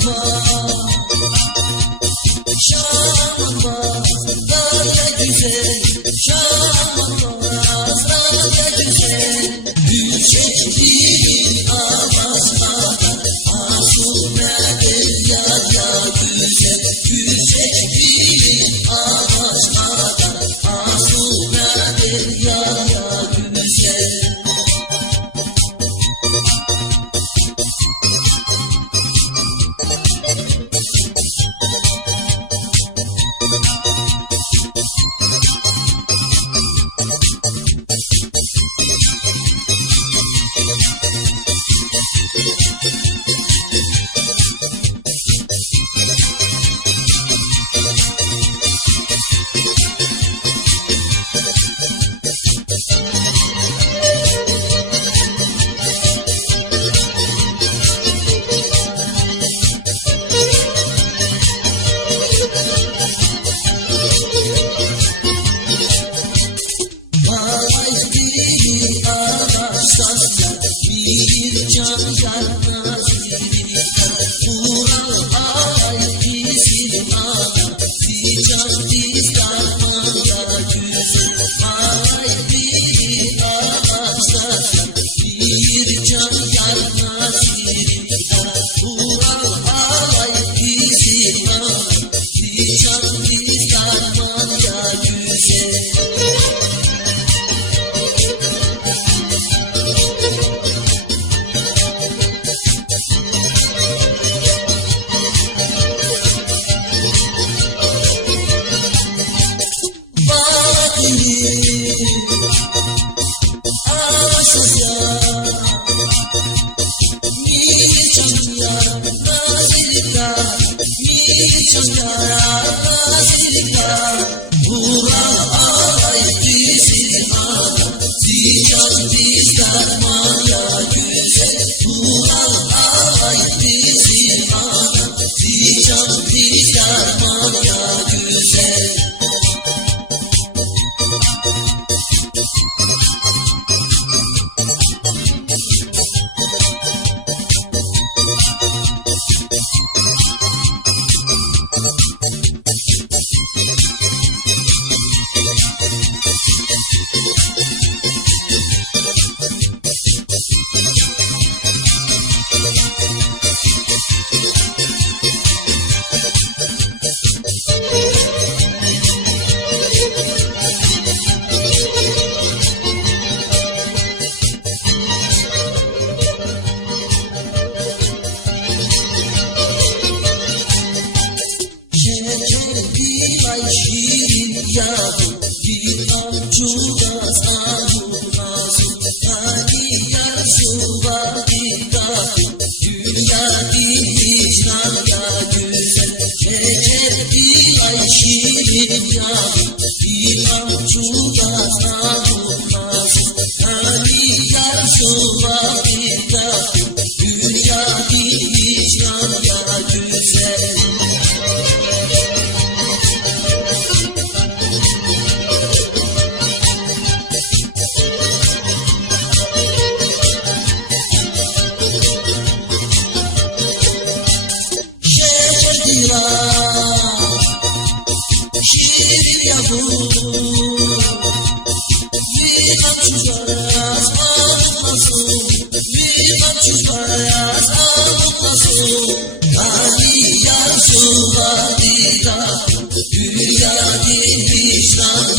sabah Şam'ın bazıları güzel, Şam'ın bazıları güzel. Gül çektiğin ağaçlardan asumedir ya güzel. Gül çektiğin ağaçlardan asumedir ya güzel. Bir can yarına zirikler Uğral ay bizim ağam Bir can biz darmanda güzel Ay bir ağaçlar Bir can yarına zirikler Uğral ay bizim ağam Bir can biz darmanda güzel. Şirin yavrum bir avcuda savurmasın Hani yarsuva diktatım Dünya hicran ya güzel Şeker bir ay şirin yavrum bir avcuda savurmasın Hani yarsuva diktatım Dünya hicran ya güzel. Şirin yavrum bir açacağız ağlasın bir açacağız ağlasın Hani yarsuva diktatım Dünya hicran